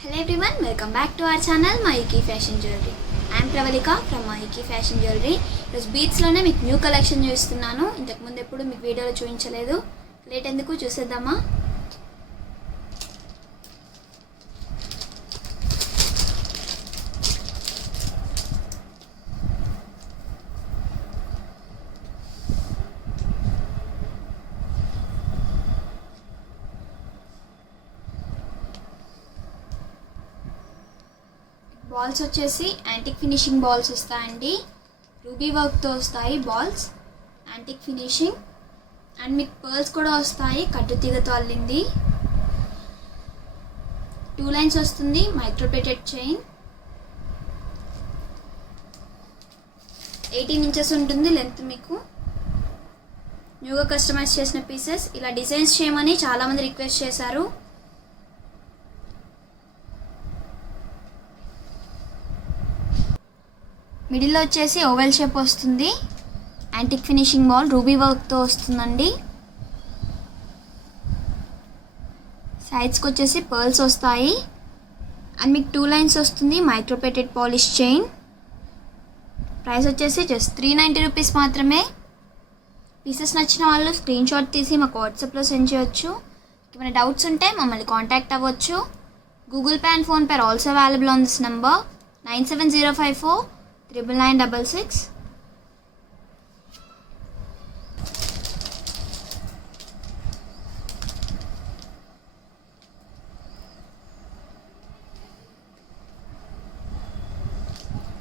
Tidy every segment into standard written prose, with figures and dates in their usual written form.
Hello everyone, welcome back to our channel Mayuki Fashion Jewelry. I am Pravalika from Mayuki Fashion Jewelry. This beads లోనే మీకు new collection చూపిస్తున్నాను. ఇంతకు ముందు ఎప్పుడు మీకు వీడియోలో చూపించలేదు. లేట్ ఎందుకు చూసేద్దామా? బాల్స్ వచ్చేసి యాంటిక్ ఫినిషింగ్ బాల్స్ వస్తాయండి. రూబీ వర్క్తో వస్తాయి బాల్స్, యాంటిక్ ఫినిషింగ్. అండ్ మీకు పర్ల్స్ కూడా వస్తాయి, కట్టుతీగతో అల్లింది. 2 లైన్స్ వస్తుంది, మైక్రోప్లేటెడ్ చైన్. 18 ఇంచెస్ ఉంటుంది లెంత్. మీకు న్యూగా కస్టమైజ్ చేసిన పీసెస్. ఇలా డిజైన్స్ చేయమని చాలామంది రిక్వెస్ట్ చేశారు. మిడిల్లో వచ్చేసి ఓవెల్ షేప్ వస్తుంది, యాంటిక్ ఫినిషింగ్ బాల్ రూబీ వర్క్తో వస్తుందండి. సైడ్స్కి వచ్చేసి పర్ల్స్ వస్తాయి. అండ్ మీకు 2 లైన్స్ వస్తుంది, మైక్రోప్లేటెడ్ పాలిష్ చైన్. ప్రైస్ వచ్చేసి జస్ట్ 390 రూపీస్ మాత్రమే. పీసెస్ నచ్చిన వాళ్ళు స్క్రీన్ షాట్ తీసి మాకు వాట్సాప్లో సెండ్ చేయొచ్చు. ఏమైనా డౌట్స్ ఉంటే మమ్మల్ని కాంటాక్ట్ అవ్వచ్చు. Google Pay and PhonePe are also available on this number 9705499966.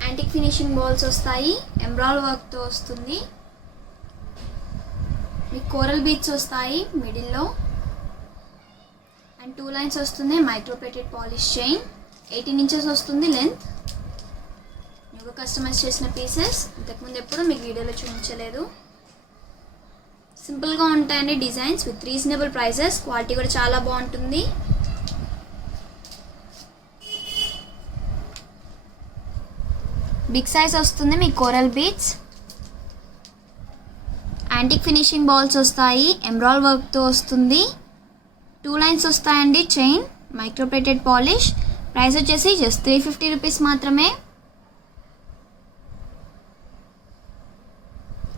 Antique finishing balls వస్తాయి, ఎంబ్రాయిడరీ వర్క్తో వస్తుంది. మీకు కోరల్ బీడ్స్ వస్తాయి మిడిల్లో. అండ్ 2 లైన్స్ వస్తుంది, మైక్రోప్లేటెడ్ పాలిష్ చైన్. 18 ఇంచెస్ వస్తుంది లెంత్. న్యూగా కస్టమైజ్ చేసిన పీసెస్. ఇంతకుముందు ఎప్పుడు మీకు వీడియోలో చూపించలేదు. సింపుల్గా ఉంటాయండి designs with reasonable prices. Quality కూడా చాలా బాగుంటుంది. బిగ్ సైజ్ వస్తుంది మీకు coral beads. Antique finishing balls వస్తాయి, ఎంబ్రాయిడరీ వర్క్తో వస్తుంది. 2 లైన్స్ వస్తాయండి చైన్, మైక్రోప్లేటెడ్ పాలిష్. ప్రైస్ వచ్చేసి జస్ట్ 350 రూపీస్ మాత్రమే.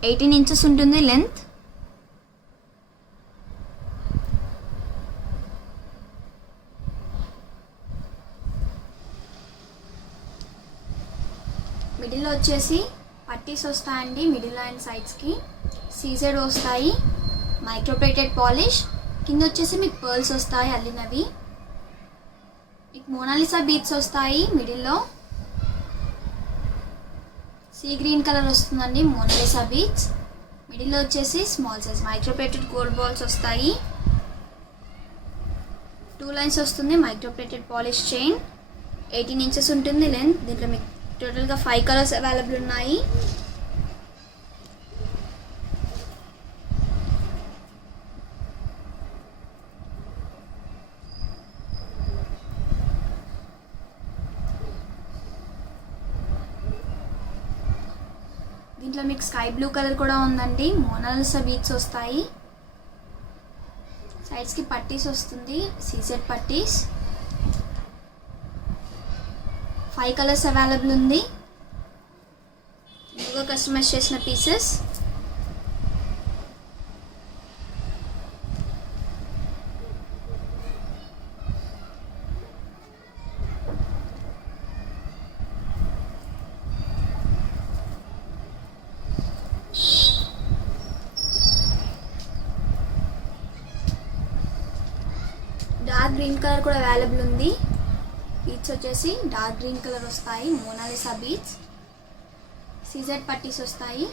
18 ఇంచెస్ ఉంటుంది లెంత్. మిడిల్లో వచ్చేసి పట్టీస్ వస్తాయండి, మిడిల్ అండ్ సైడ్స్కి. సీజెడ్ వస్తాయి, మైక్రోప్లేటెడ్ పాలిష్. కింద వచ్చేసి మీకు పర్ల్స్ వస్తాయి అల్లినవి. మీకు మోనాలిసా బీడ్స్ వస్తాయి మిడిల్లో. సీ గ్రీన్ కలర్ వస్తుందండి మోనాలిసా బీడ్స్. మిడిల్లో వచ్చేసి small size microplated gold balls వస్తాయి. 2 లైన్స్ వస్తుంది, మైక్రోప్లేటెడ్ పాలిష్ చైన్. 18 ఇంచెస్ ఉంటుంది లెంత్. దీంట్లో మీకు టోటల్గా 5 కలర్స్ అవైలబుల్ ఉన్నాయి. దీంట్లో మీకు స్కై బ్లూ కలర్ కూడా ఉందండి. మోనాలిసా బీడ్స్ వస్తాయి. సైడ్స్కి పట్టీస్ వస్తుంది, సీజెడ్ పట్టీస్. 5 కలర్స్ అవైలబుల్ ఉంది. న్యూగా కస్టమైజ్ చేసిన పీసెస్. డార్క్ గ్రీన్ కలర్ కూడా అవైలబుల్ ఉంది. బీడ్స్ వచ్చేసి డార్క్ గ్రీన్ కలర్ వస్తాయి, మోనాలిసా బీడ్స్. సీజెడ్ పట్టీస్ వస్తాయి.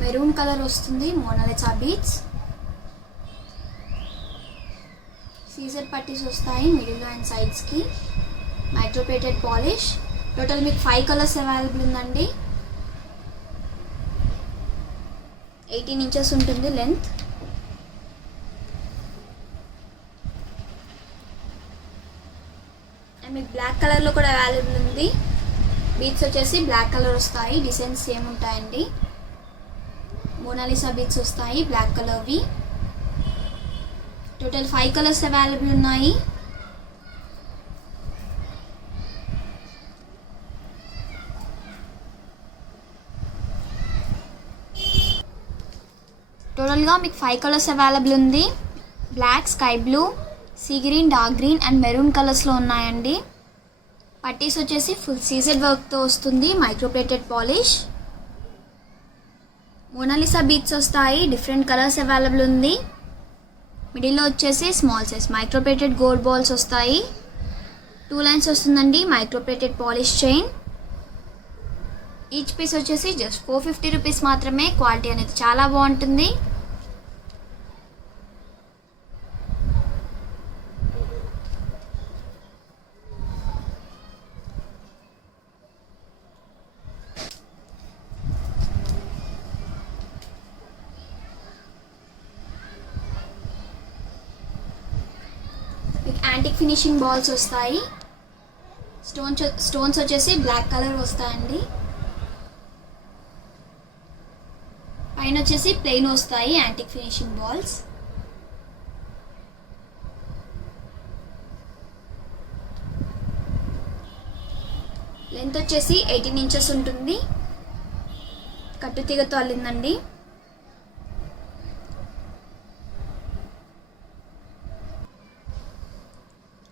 మెరూన్ కలర్ వస్తుంది, మోనాలిసా బీడ్స్. సీజర్ పట్టీస్ వస్తాయి మిడిల్ అండ్ సైడ్స్కి. Microplated polish. టోటల్ మీకు 5 కలర్స్ అవైలబుల్ ఉందండి. 18 ఇంచెస్ ఉంటుంది లెంత్. అండ్ మీకు బ్లాక్ కలర్లో కూడా అవైలబుల్ ఉంది. బీడ్స్ వచ్చేసి బ్లాక్ కలర్ వస్తాయి, డిజైన్స్ సేమ్ ఉంటాయండి. మోనాలిసా బీడ్స్ వస్తాయి బ్లాక్ కలర్వి. టోటల్ 5 కలర్స్ అవైలబుల్ ఉన్నాయి. టోటల్గా మీకు 5 కలర్స్ అవైలబుల్ ఉంది. Black, sky blue, sea green, dark green and maroon కలర్స్లో ఉన్నాయండి. పట్టీస్ వచ్చేసి ఫుల్ సీజెడ్ వర్క్తో వస్తుంది, మైక్రోప్లేటెడ్ పాలిష్. మోనాలిసా బీడ్స్ వస్తాయి, డిఫరెంట్ కలర్స్ అవైలబుల్ ఉంది. మిడిల్లో వచ్చేసి small size microplated gold balls వస్తాయి. 2 లైన్స్ వస్తుందండి microplated polish chain. Each piece వచ్చేసి జస్ట్ 450 రూపీస్ మాత్రమే. క్వాలిటీ అనేది చాలా బాగుంటుంది. మీకు యాంటిక్ ఫినిషింగ్ బాల్స్ వస్తాయి. స్టోన్స్ వచ్చేసి బ్లాక్ కలర్ వస్తాయండి. పైన వచ్చేసి ప్లెయిన్ వస్తాయి యాంటిక్ ఫినిషింగ్ బాల్స్. లెంత్ వచ్చేసి 18 ఇంచెస్ ఉంటుంది. కట్టుతీగతో అల్లిందండి.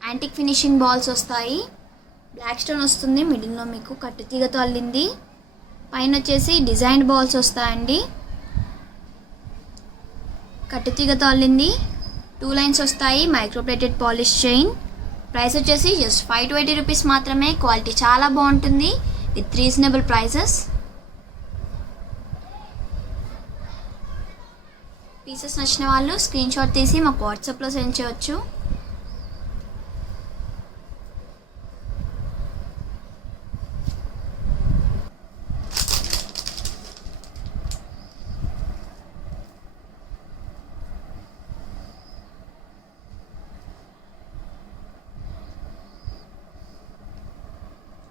యాంటిక్ ఫినిషింగ్ బాల్స్ వస్తాయి. బ్లాక్ స్టోన్ వస్తుంది మిడిల్లో, మీకు కట్టుతీగతో అల్లింది. పైన వచ్చేసి డిజైన్డ్ బాల్స్ వస్తాయండి, కట్టుతీగతో అల్లింది. 2 లైన్స్ వస్తాయి మైక్రోప్లేటెడ్ పాలిష్ చైన్. ప్రైస్ వచ్చేసి జస్ట్ 520 రూపీస్ మాత్రమే. క్వాలిటీ చాలా బాగుంటుంది విత్ రీజనబుల్ ప్రైసెస్. పీసెస్ నచ్చిన వాళ్ళు స్క్రీన్ షాట్ తీసి మాకు వాట్సాప్లో సెండ్ చేయవచ్చు.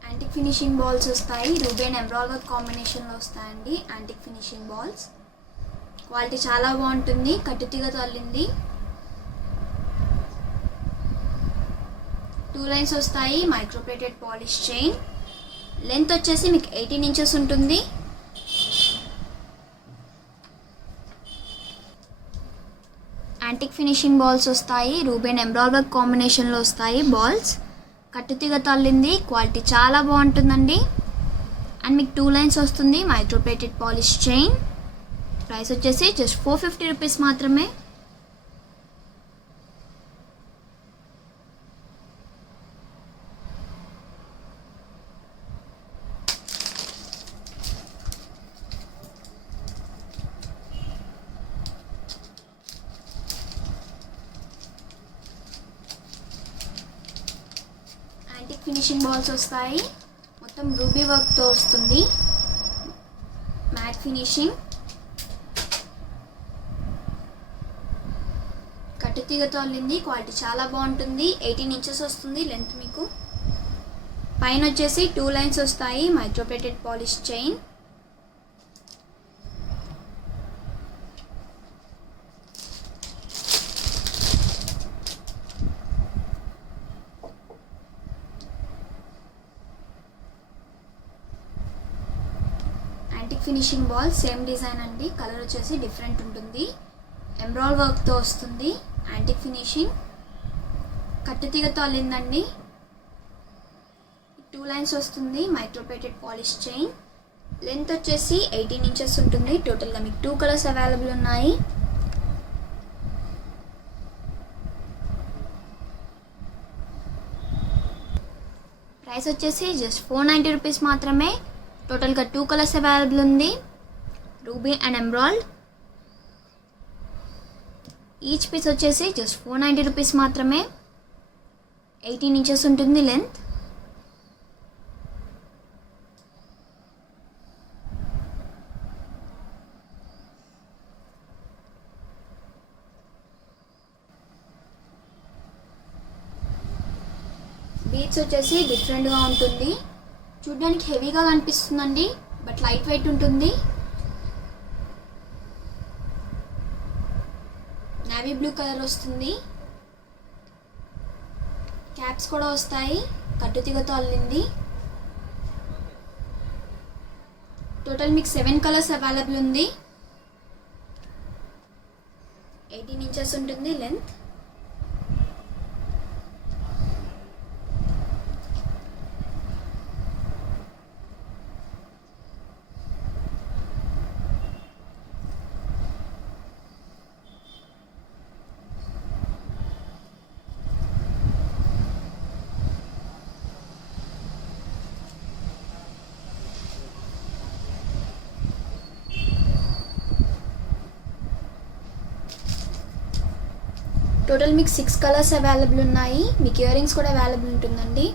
యాంటిక్ ఫినిషింగ్ బాల్స్ వస్తాయి. రూబీ అండ్ ఎమరాల్డ్ వర్క్ కాంబినేషన్లో వస్తాయండి యాంటిక్ ఫినిషింగ్ బాల్స్. క్వాలిటీ చాలా బాగుంటుంది, కట్టుతీగతో అల్లింది. 2 లైన్స్ వస్తాయి మైక్రోప్లేటెడ్ పాలిష్ చైన్. లెంత్ వచ్చేసి మీకు 18 ఇంచెస్ ఉంటుంది. యాంటిక్ ఫినిషింగ్ బాల్స్ వస్తాయి. రూబీ అండ్ ఎమరాల్డ్ వర్క్ కాంబినేషన్లో వస్తాయి బాల్స్. కట్టుతీగతో అల్లింది. క్వాలిటీ చాలా బాగుంటుందండి. అండ్ మీకు 2 లైన్స్ వస్తుంది మైక్రోప్లేటెడ్ పాలిష్ చైన్. ప్రైస్ వచ్చేసి జస్ట్ 450 రూపీస్ మాత్రమే. యాంటిక్ ఫినిషింగ్ బాల్స్ వస్తాయి. మొత్తం రూబీ వర్క్తో వస్తుంది, మ్యాట్ ఫినిషింగ్. కట్టుతీగతో అల్లింది. క్వాలిటీ చాలా బాగుంటుంది. 18 ఇంచెస్ వస్తుంది లెంత్ మీకు. పైన వచ్చేసి 2 లైన్స్ వస్తాయి microplated polish chain. Antique finishing ball same design అండి, కలర్ వచ్చేసి డిఫరెంట్ ఉంటుంది. ఎమరాల్డ్ వర్క్తో వస్తుంది యాంటిక్ ఫినిషింగ్. కట్టుతీగతో అల్లిందండి. 2 లైన్స్ వస్తుంది మైక్రోప్లేటెడ్ పాలిష్ చైన్. లెంత్ వచ్చేసి 18 ఇంచెస్ ఉంటుంది. టోటల్గా మీకు 2 కలర్స్ అవైలబుల్ ఉన్నాయి. ప్రైస్ వచ్చేసి జస్ట్ 490 రూపీస్ మాత్రమే. టోటల్గా 2 కలర్స్ అవైలబుల్ ఉంది, ruby and emerald. Each piece వచ్చేసి జస్ట్ 490 రూపీస్ మాత్రమే. 18 ఇంచెస్ ఉంటుంది లెంత్. బీట్స్ వచ్చేసి డిఫరెంట్గా ఉంటుంది. చూడ్డానికి హెవీగా కనిపిస్తుందండి, బట్ లైట్ వెయిట్ ఉంటుంది. నేవీ బ్లూ కలర్ వస్తుంది. క్యాప్స్ కూడా వస్తాయి, కట్టుతీగతో అల్లింది. టోటల్ మీకు 7 కలర్స్ అవైలబుల్ ఉంది. 18 ఇంచెస్ ఉంటుంది లెంత్. టోటల్ మీకు 6 కలర్స్ అవైలబుల్ ఉన్నాయి. మీకు ఇయర్ రింగ్స్ కూడా అవైలబుల్ ఉంటుందండి.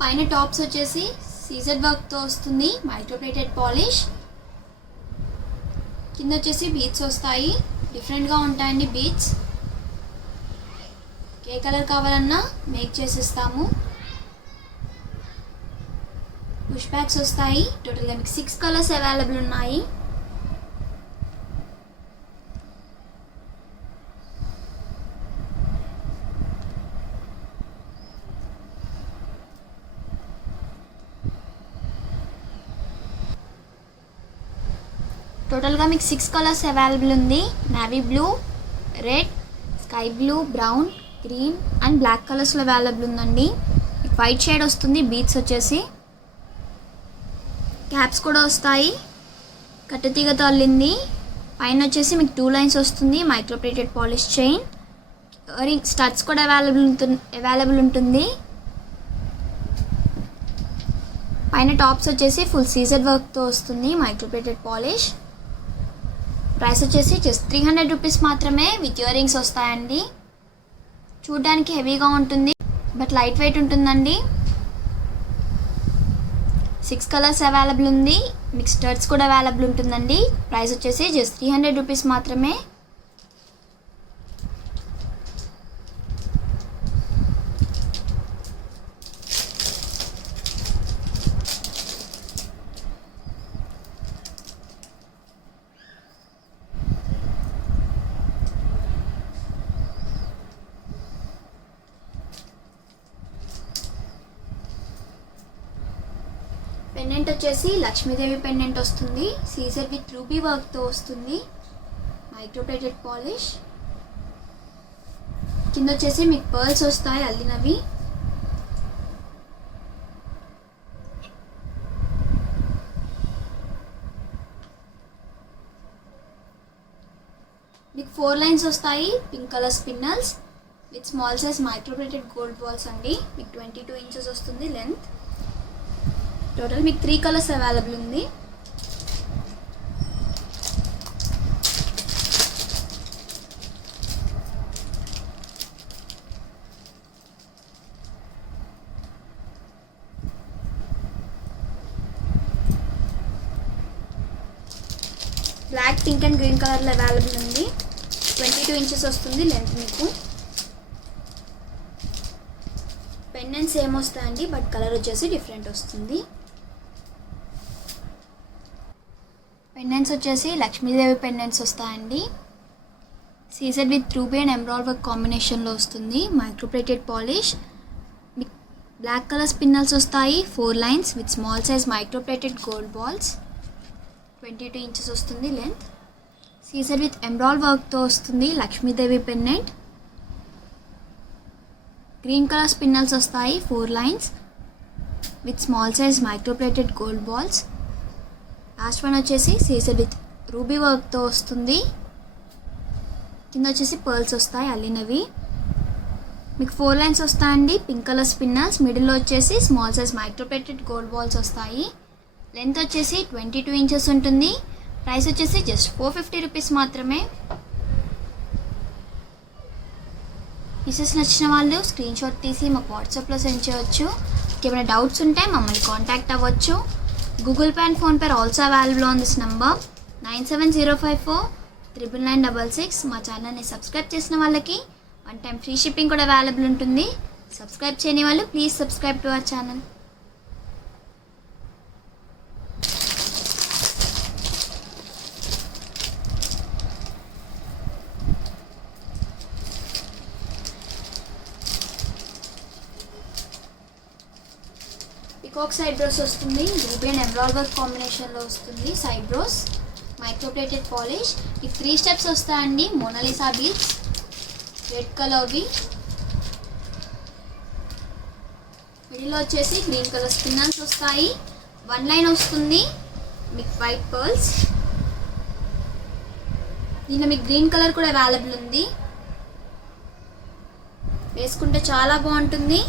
పైన టాప్స్ వచ్చేసి సీజెడ్ వర్క్తో వస్తుంది, మైక్రోప్లేటెడ్ పాలిష్. కింద వచ్చేసి బీడ్స్ వస్తాయి, డిఫరెంట్గా ఉంటాయండి బీడ్స్. ఏ కలర్ కావాలన్నా మేక్ చేసిస్తాము. పుష్ బ్యాగ్స్ వస్తాయి. టోటల్గా మీకు 6 కలర్స్ అవైలబుల్ ఉన్నాయి. టోటల్గా మీకు 6 కలర్స్ అవైలబుల్ ఉంది. Navy blue, red, sky blue, brown, green and black కలర్స్లో అవైలబుల్ ఉందండి. మీకు వైట్ షేడ్ వస్తుంది. బీడ్స్ వచ్చేసి క్యాప్స్ కూడా వస్తాయి, కట్టుతీగతో అల్లింది. పైన వచ్చేసి మీకు 2 లైన్స్ వస్తుంది, microplated polish chain. Ring studs కూడా అవైలబుల్ ఉంటుంది. పైన టాప్స్ వచ్చేసి ఫుల్ సీజెడ్ వర్క్తో వస్తుంది, మైక్రోప్లేటెడ్ పాలిష్. ప్రైస్ వచ్చేసి జస్ట్ 300 రూపీస్ మాత్రమే. విత్ ఇయర్ రింగ్స్ వస్తాయండి. చూడడానికి హెవీగా ఉంటుంది, బట్ లైట్ వెయిట్ ఉంటుందండి. 6 కలర్స్ అవైలబుల్ ఉంది. మీకు స్టడ్స్ కూడా అవైలబుల్ ఉంటుందండి. ప్రైస్ వచ్చేసి జస్ట్ 300 రూపీస్ మాత్రమే. పెండెంట్ వచ్చేసి లక్ష్మీదేవి పెండెంట్ వస్తుంది. సీజర్ విత్ రూబీ వర్క్తో వస్తుంది, మైక్రోప్లేటెడ్ పాలిష్. కింద వచ్చేసి మీకు పర్ల్స్ వస్తాయి అల్లినవి. మీకు 4 లైన్స్ వస్తాయి, pink colour spinels with small size microplated gold balls అండి. మీకు 22 ఇంచెస్ వస్తుంది లెంత్. టోటల్ మీకు 3 కలర్స్ అవైలబుల్ ఉంది. బ్లాక్, పింక్ అండ్ గ్రీన్ కలర్లో అవైలబుల్ ఉంది. 22 ఇంచెస్ వస్తుంది లెంత్ మీకు. పెండెంట్స్ సేమ్ వస్తాయండి, బట్ కలర్ వచ్చేసి డిఫరెంట్ వస్తుంది. పెండెంట్స్ వచ్చేసి లక్ష్మీదేవి పెండెంట్స్ వస్తాయండి. CZ with ruby and emerald work కాంబినేషన్లో వస్తుంది, microplated polish. Black colour spinels వస్తాయి, 4 lines with small size microplated gold balls. 22 inches వస్తుంది లెంత్. సీజెడ్ విత్ ఎమరాల్డ్ వర్క్తో వస్తుంది Lakshmi Devi pendant. Green colour spinels వస్తాయి, 4 lines with small size microplated gold balls. Last one వచ్చేసి CZ with ruby వర్క్తో వస్తుంది. కింద వచ్చేసి పర్ల్స్ వస్తాయి అల్లినవి. మీకు 4 లైన్స్ వస్తాయండి, పింక్ కలర్ స్పిన్నల్స్. మిడిల్లో వచ్చేసి small size microplated gold balls వస్తాయి. లెంత్ వచ్చేసి 22 ఇంచెస్ ఉంటుంది. ప్రైస్ వచ్చేసి జస్ట్ 450 రూపీస్ మాత్రమే. పీసెస్ నచ్చిన వాళ్ళు స్క్రీన్ షాట్ తీసి మాకు వాట్సాప్లో సెండ్ చేయవచ్చు. ఏమైనా డౌట్స్ ఉంటే మమ్మల్ని కాంటాక్ట్ అవ్వచ్చు. Google Pay and PhonePe are also available on this number 97054 మా ఛానల్ని సబ్స్క్రైబ్ చేసిన వాళ్ళకి 1 టైం ఫ్రీ షిప్పింగ్ కూడా అవైలబుల్ ఉంటుంది. సబ్స్క్రైబ్ చేయని వాళ్ళు please subscribe to our channel. Peacock side బ్రోస్ వస్తుంది. రూబీ అండ్ ఎమరాల్డ్ వర్క్ కాంబినేషన్లో వస్తుంది. సైడ్ బ్రోస్ మైక్రోప్లేటెడ్ పాలిష్. ఈ 3 స్టెప్స్ వస్తాయండి. మోనాలిసా బీడ్స్ రెడ్ కలర్వి. మిడిల్లో వచ్చేసి గ్రీన్ కలర్ స్పిన్నల్స్ వస్తాయి. 1 లైన్ వస్తుంది మీకు వైట్ పర్ల్స్. దీనిలో మీకు గ్రీన్ కలర్ కూడా అవైలబుల్ ఉంది. వేసుకుంటే చాలా బాగుంటుంది.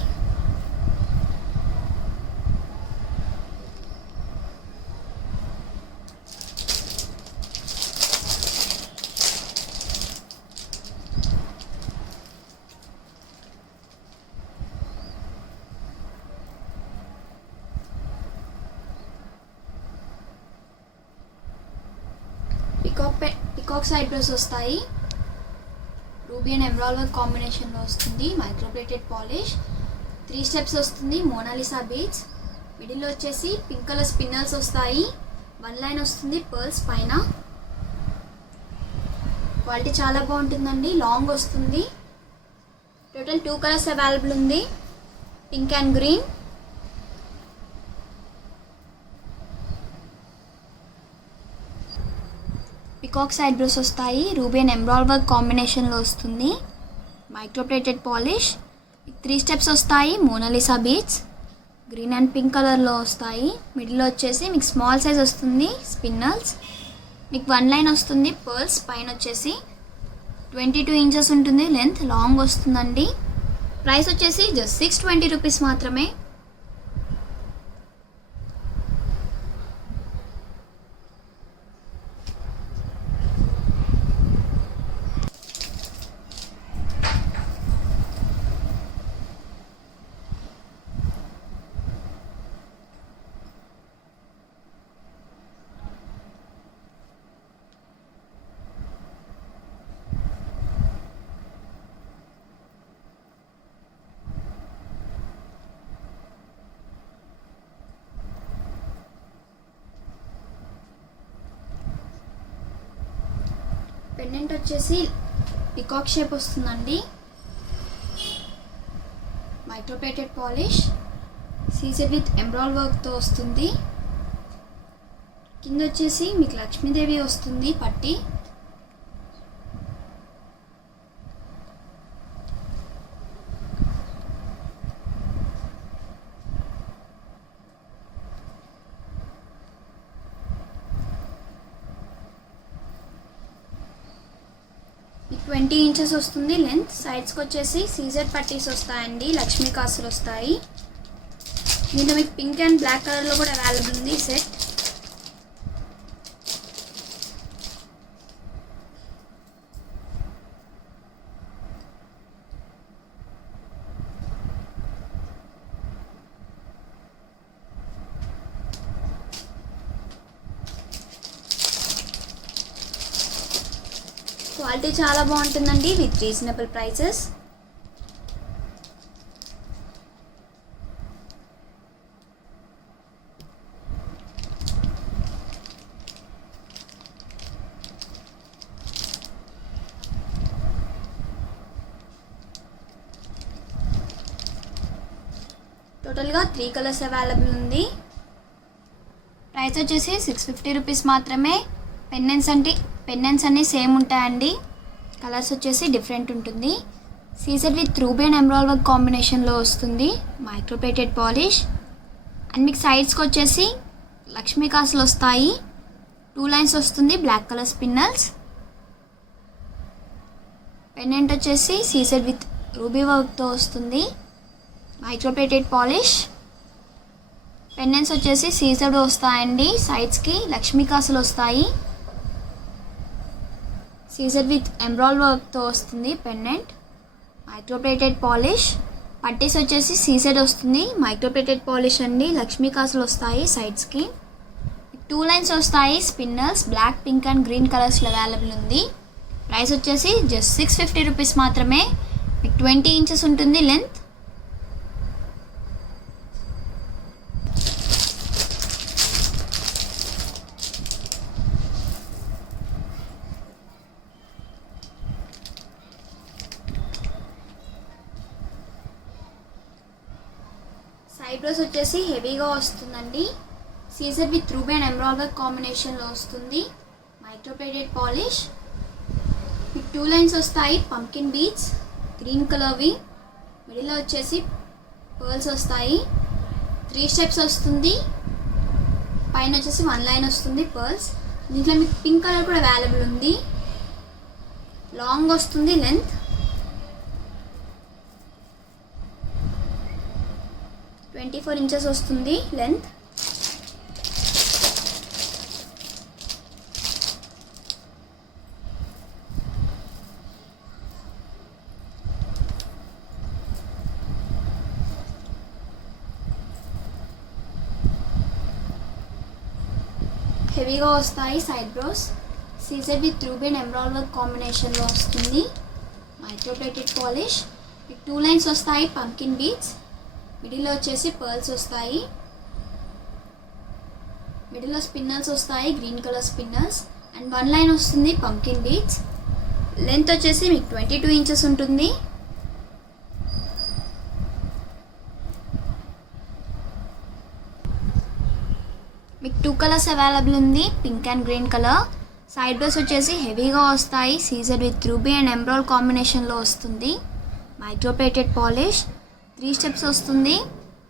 పికాక్ సైడ్ బ్రోస్ వస్తాయి. రూబీ అండ్ ఎమరాల్డ్ వర్క్ కాంబినేషన్లో వస్తుంది. Microplated polish. 3 స్టెప్స్ వస్తుంది. Mona Lisa beads. మిడిల్లో వచ్చేసి పింక్ కలర్ స్పిన్నల్స్ వస్తాయి. 1 లైన్ వస్తుంది పర్ల్స్ పైన. క్వాలిటీ చాలా బాగుంటుందండి. లాంగ్ వస్తుంది. టోటల్ 2 కలర్స్ అవైలబుల్ ఉంది, pink and green. Peacock side brooches వస్తాయి. రూబీ అండ్ ఎమరాల్డ్ వర్క్ కాంబినేషన్లో వస్తుంది. Microplated polish. 3 స్టెప్స్ వస్తాయి. Mona Lisa beads green and pink కలర్లో వస్తాయి. మిడిల్లో వచ్చేసి మీకు స్మాల్ సైజ్ వస్తుంది స్పిన్నల్స్. మీకు 1 లైన్ వస్తుంది పర్ల్స్ పైన వచ్చేసి 22 ఇంచెస్ ఉంటుంది లెంత్. లాంగ్ వస్తుందండి. ప్రైస్ వచ్చేసి జస్ట్ 620 రూపీస్ మాత్రమే. పెండెంట్ వచ్చేసి పికాక్ షేప్ వస్తుందండి. Microplated polish. CZ with emerald వర్క్తో వస్తుంది. కింద వచ్చేసి మీకు లక్ష్మీదేవి వస్తుంది పట్టి. మీకు 20 ఇంచెస్ వస్తుంది లెంత్. సైడ్స్కి వచ్చేసి సీజర్ పట్టీస్ వస్తాయండి. లక్ష్మీ కాసులు వస్తాయి. దీంట్లో మీకు పింక్ అండ్ బ్లాక్ కలర్లో కూడా అవైలబుల్ ఉంది సెట్. క్వాలిటీ చాలా బాగుంటుందండి విత్ రీజనబుల్ ప్రైసెస్. టోటల్గా 3 కలర్స్ అవైలబుల్ ఉంది. ప్రైస్ వచ్చేసి 650 రూపీస్ మాత్రమే. పెన్నెన్స్ అన్నీ సేమ్ ఉంటాయండి. కలర్స్ వచ్చేసి డిఫరెంట్ ఉంటుంది. CZ with ruby and emerald work కాంబినేషన్లో వస్తుంది. Microplated polish. అండ్ మీకు సైడ్స్కి వచ్చేసి లక్ష్మీ కాసులు వస్తాయి. 2 లైన్స్ వస్తుంది బ్లాక్ కలర్ స్పిన్నల్స్. పెండెంట్ వచ్చేసి సీజెడ్ విత్ రూబీ వర్క్తో వస్తుంది. Microplated polish. పెండెంట్స్ వచ్చేసి సీజెడ్ వస్తాయండి. సైడ్స్కి లక్ష్మీ కాసులు వస్తాయి. సీజర్ విత్ ఎమరాల్డ్ వర్క్తో వస్తుంది పెండెంట్. Microplated polish. పట్టీస్ వచ్చేసి సీజెడ్ వస్తుంది. మైక్రోప్లేటెడ్ పాలిష్ అండి. లక్ష్మీ కాసులు వస్తాయి సైడ్స్కి. టూ లైన్స్ వస్తాయి spinners, black, pink and green కలర్స్లో అవైలబుల్ ఉంది. ప్రైస్ వచ్చేసి జస్ట్ 650 రూపీస్ మాత్రమే. మీకు 20 ఇంచెస్ ఉంటుంది లెంత్. సైడ్ బ్రోస్ వచ్చేసి హెవీగా వస్తుందండి. CZ with ruby and emerald work కాంబినేషన్లో వస్తుంది. Microplated polish. మీకు 2 లైన్స్ వస్తాయి పంకిన్ బీడ్స్, గ్రీన్ కలర్వి. మిడిల్లో వచ్చేసి పర్ల్స్ వస్తాయి. 3 స్టెప్స్ వస్తుంది. పైన వచ్చేసి 1 లైన్ వస్తుంది పర్ల్స్. దీంట్లో మీకు పింక్ కలర్ కూడా అవైలబుల్ ఉంది. లాంగ్ వస్తుంది లెంత్. ట్వంటీ 4 ఇంచెస్ వస్తుంది లెంత్. హెవీగా వస్తాయి side brooches. CZ with ruby and emerald work కాంబినేషన్లో వస్తుంది. Microplated polish. మీకు 2 లైన్స్ వస్తాయి పంకిన్ బీడ్స్. మిడిల్లో వచ్చేసి పర్ల్స్ వస్తాయి. మిడిల్లో స్పిన్నర్స్ వస్తాయి, green colour spinners and 1 line వస్తుంది పంకిన్ బీడ్స్. లెంత్ వచ్చేసి మీకు 22 ఇంచెస్ ఉంటుంది. మీకు 2 కలర్స్ అవైలబుల్ ఉంది, pink and green colour. Side brooches వచ్చేసి హెవీగా వస్తాయి. CZ with ruby and emerald కాంబినేషన్లో వస్తుంది. Microplated polish. 3 స్టెప్స్ వస్తుంది.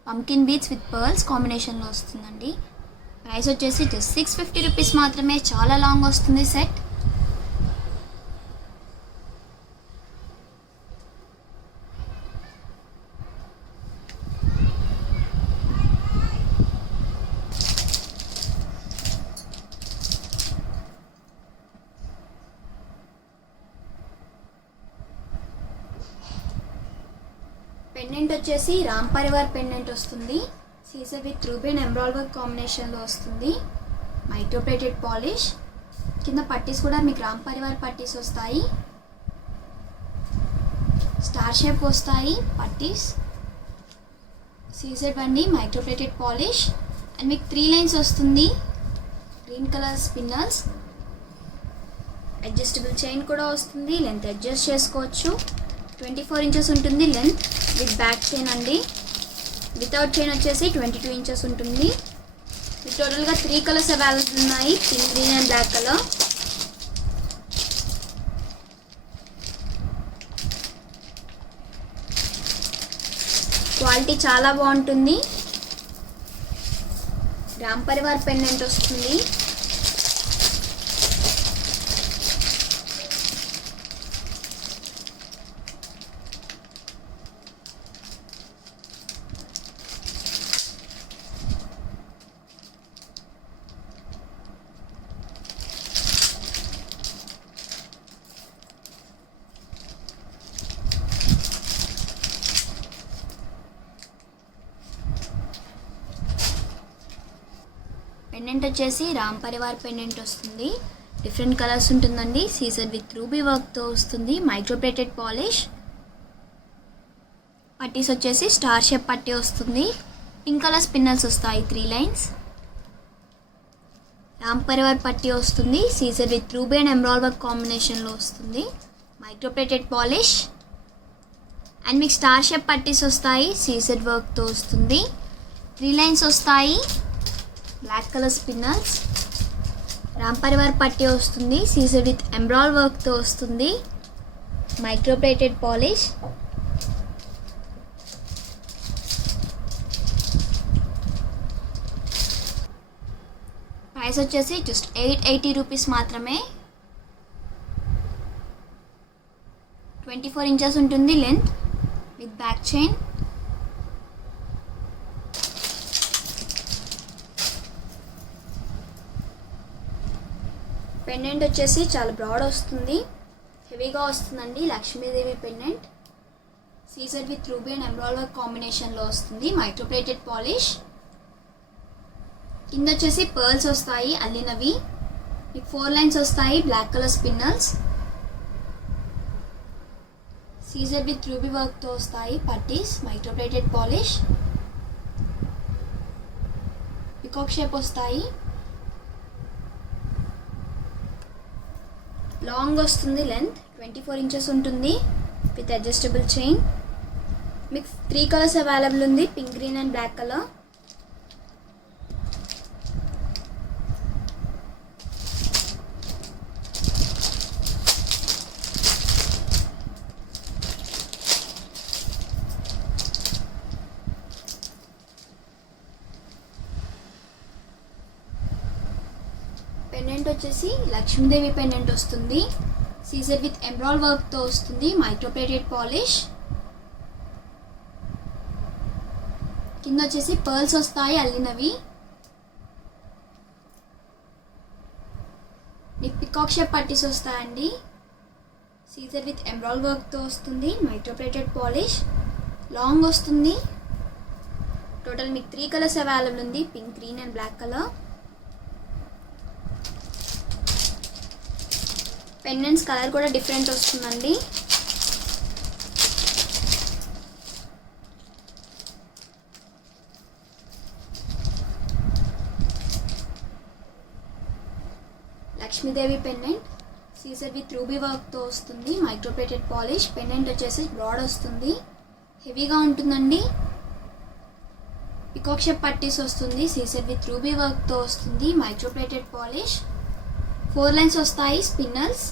పంకిన్ బీడ్స్ విత్ పర్ల్స్ కాంబినేషన్లో వస్తుందండి. ప్రైస్ వచ్చేసి జస్ట్ 650 రూపీస్ మాత్రమే. చాలా లాంగ్ వస్తుంది సెట్. పెండెంట్ వచ్చేసి రామ్ పరివార్ పెండెంట్ వస్తుంది. Caesar with ruby and emerald work కాంబినేషన్లో వస్తుంది. Microplated polish. కింద పట్టీస్ కూడా మీకు రామ్ పరివార్ పట్టీస్ వస్తాయి. స్టార్ షేప్ వస్తాయి పట్టీస్. సీజర్ బండి మైక్రోప్లేటెడ్ పాలిష్ అండ్ మీకు 3 లైన్స్ వస్తుంది. Green colour spinners. Adjustable chain కూడా వస్తుంది. లెంత్ అడ్జస్ట్ చేసుకోవచ్చు. 24 ఇంచెస్ ఉంటుంది లెంత్ విత్ బ్యాక్ చైన్ అండి. వితౌట్ చైన్ వచ్చేసి 22 ఇంచెస్ ఉంటుంది. టోటల్గా 3 కలర్స్ అవైలబుల్ ఉన్నాయి, pink, green and black colour. Quality చాలా బాగుంటుంది. రామ్ పరివార్ పెండెంట్ వస్తుంది. పెండెంట్ వచ్చేసి రామ్ పరివార్ పెండెంట్ వస్తుంది. డిఫరెంట్ కలర్స్ ఉంటుందండి. సీజర్ విత్ రూబీ వర్క్తో వస్తుంది. Microplated polish. పట్టీస్ వచ్చేసి స్టార్ షేప్ పట్టీ వస్తుంది. పింక్ కలర్ స్పిన్నర్స్ వస్తాయి 3 లైన్స్. రామ్ పరివార్ పట్టీ వస్తుంది. Caesar with ruby and emerald work కాంబినేషన్లో వస్తుంది. మైక్రోప్లేటెడ్ పాలిష్ అండ్ మీకు స్టార్ షేప్ పట్టీస్ వస్తాయి. సీజర్ వర్క్తో వస్తుంది. 3 లైన్స్ వస్తాయి. Black colour spinners. రామ్ పరివార్ పట్టీ వస్తుంది. సీజర్ విత్ ఎమరాల్డ్ వర్క్తో వస్తుంది. Microplated polish. ప్రైస్ వచ్చేసి జస్ట్ 880 రూపీస్ మాత్రమే. 24 ఇంచెస్ ఉంటుంది length with back chain. Pendant వచ్చేసి చాలా బ్రాడ్ వస్తుంది, హెవీగా వస్తుందండి. లక్ష్మీదేవి పెండెంట్. సీజర్ with ruby and emerald work కాంబినేషన్లో వస్తుంది. Microplated polish. కింద వచ్చేసి పర్ల్స్ వస్తాయి అల్లినవి. మీకు 4 లైన్స్ వస్తాయి, black colour spinels. CZ with ruby వర్క్తో వస్తాయి పట్టీస్, మైక్రోప్లేటెడ్ పాలిష్. పికాక్ షేప్ వస్తాయి. లాంగ్ వస్తుంది, లెంత్ 24 ఇంచెస్ ఉంటుంది విత్ అడ్జస్టబుల్ చైన్. మీకు 3 కలర్స్ అవైలబుల్ ఉంది, pink, green and black colour. Pendant వచ్చేసి లక్ష్మీదేవి పెండెంట్ వస్తుంది, సీజర్ విత్ ఎంబ్రాయిడ్ వర్క్తో వస్తుంది, మైక్రోప్లేటెడ్ పాలిష్. కింద వచ్చేసి పర్ల్స్ వస్తాయి అల్లినవి. మీకు పికాక్ షేప్ పట్టీస్ వస్తాయండి, సీజర్ విత్ ఎంబ్రాయిడ్ వర్క్తో వస్తుంది, మైక్రోప్లేటెడ్ పాలిష్. లాంగ్ వస్తుంది. టోటల్ మీకు 3 కలర్స్ అవైలబుల్ ఉంది, pink, green and black colour. Pendants colour కూడా డిఫరెంట్ వస్తుందండి. లక్ష్మీదేవి పెండెంట్, సీజర్ విత్ రూబీ వర్క్తో వస్తుంది, మైక్రోప్లేటెడ్ పాలిష్. పెండెంట్ వచ్చేసి బ్రాడ్ వస్తుంది, హెవీగా ఉంటుందండి. పికాక్ షేప్ పట్టీస్ వస్తుంది, సీజర్ విత్ రూబీ వర్క్తో వస్తుంది, మైక్రోప్లేటెడ్ పాలిష్. 4 లైన్స్ వస్తాయి, స్పిన్నల్స్.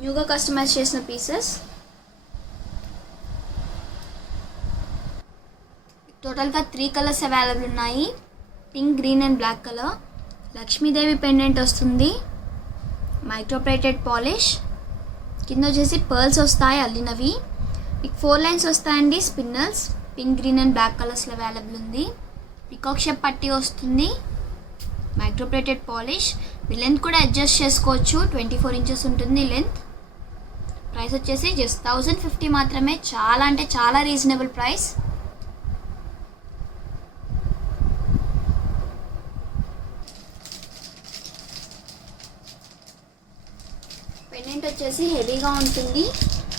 న్యూగా కస్టమైజ్ చేసిన పీసెస్. టోటల్గా 3 కలర్స్ అవైలబుల్ ఉన్నాయి, pink, green and black colour. Lakshmidevi pendant వస్తుంది, మైక్రోప్లేటెడ్ పాలిష్. కింద వచ్చేసి పర్ల్స్ వస్తాయి అల్లినవి. మీకు 4 లైన్స్ వస్తాయండి, spinels. Pink, green and black కలర్స్లో అవైలబుల్ ఉంది. పికాక్ షేప్ పట్టీ వస్తుంది, మైక్రోప్లేటెడ్ పాలిష్. మీ లెంత్ కూడా అడ్జస్ట్ చేసుకోవచ్చు, 24 ఇంచెస్ ఉంటుంది లెంత్. ప్రైస్ వచ్చేసి జస్ట్ 1050 మాత్రమే, చాలా అంటే చాలా రీజనబుల్ ప్రైస్. పెండెంట్ వచ్చేసి హెవీగా ఉంటుంది,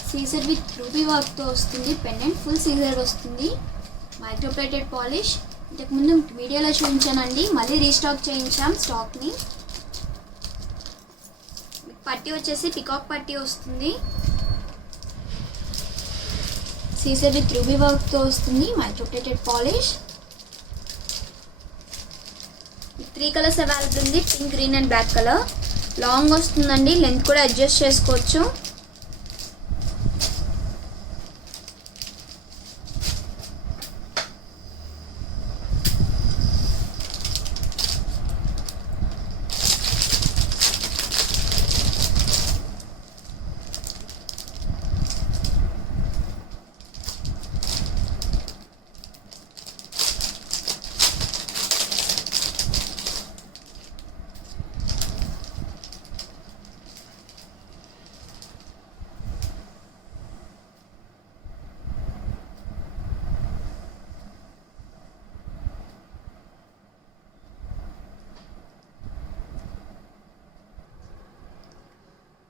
సీజర్ విత్ రూబీ వర్క్తో వస్తుంది. పెండెంట్ ఫుల్ సీజర్ వస్తుంది, మైక్రోప్లేటెడ్ పాలిష్. ఇంతకుముందు వీడియోలో చూపించానండి, మళ్ళీ రీస్టాక్ చేయించాం స్టాక్ని. పట్టీ వచ్చేసి పికాక్ పట్టీ వస్తుంది, సీజర్ విత్ రూబీ వర్క్తో వస్తుంది, మైక్రోప్లేటెడ్ పాలిష్. 3 కలర్స్ అవైలబుల్ ఉంది, pink, green and black colour. Long వస్తుందండి, లెంత్ కూడా అడ్జస్ట్ చేసుకోవచ్చు.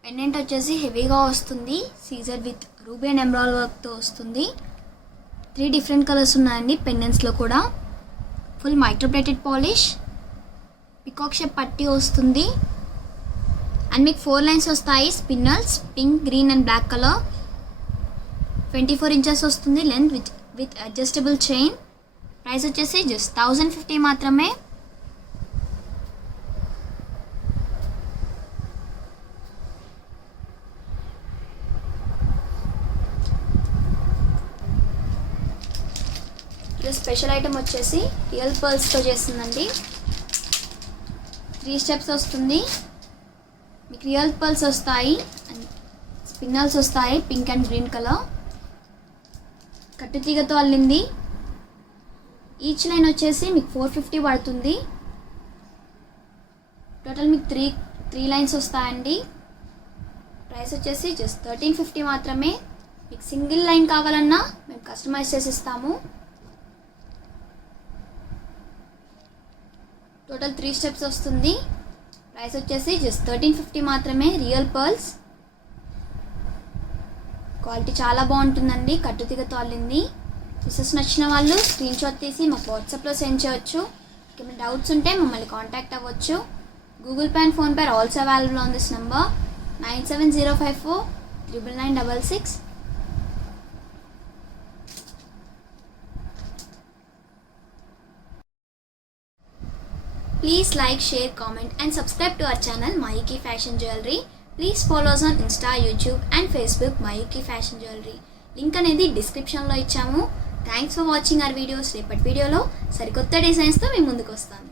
పెండెంట్ వచ్చేసి హెవీగా వస్తుంది, సీజర్ విత్ రూబీ అండ్ ఎంబ్రాయిడ్ వర్క్తో వస్తుంది. 3 డిఫరెంట్ కలర్స్ ఉన్నాయండి పెండెంట్స్లో కూడా. Full microplated polish, peacock shape పట్టీ వస్తుంది. అండ్ మీకు 4 లైన్స్ వస్తాయి, spinels. Pink, green and black colour. 24 inches వస్తుంది length with adjustable chain. Price వచ్చేసి జస్ట్ 1050 మాత్రమే. స్పెషల్ ఐటమ్ వచ్చేసి రియల్ పర్ల్స్తో చేస్తుందండి. 3 స్టెప్స్ వస్తుంది. మీకు రియల్ పర్ల్స్ వస్తాయి, స్పిన్నల్స్ వస్తాయి, పింక్ అండ్ గ్రీన్ కలర్. కట్టుతీగతో అల్లింది. ఈచ్ లైన్ వచ్చేసి మీకు 450 పడుతుంది. టోటల్ మీకు 3 లైన్స్ వస్తాయండి. ప్రైస్ వచ్చేసి జస్ట్ 1350 మాత్రమే. మీకు సింగిల్ లైన్ కావాలన్నా మేము కస్టమైజ్ చేసి ఇస్తాము. టోటల్ 3 స్టెప్స్ వస్తుంది. ప్రైస్ వచ్చేసి జస్ట్ 1350 మాత్రమే. రియల్ పర్ల్స్, క్వాలిటీ చాలా బాగుంటుందండి. కట్టుతిగతో అల్లింది. పీసెస్ నచ్చిన వాళ్ళు స్క్రీన్ షాట్ తీసి మాకు వాట్సాప్లో సెండ్ చేయొచ్చు. ఏమైనా డౌట్స్ ఉంటే మమ్మల్ని కాంటాక్ట్ అవ్వచ్చు. Google Pay and PhonePe are also available on this number 9705499966. Please like, share, comment and subscribe to our channel Mayuki Fashion Jewelry. Please follow us on Insta, YouTube and Facebook Mayuki Fashion Jewelry. Link అనేది డిస్క్రిప్షన్లో ఇచ్చాము. Thanks for watching our videos. రేపటి వీడియోలో సరికొత్త డిజైన్స్తో మేము ముందుకు వస్తాను.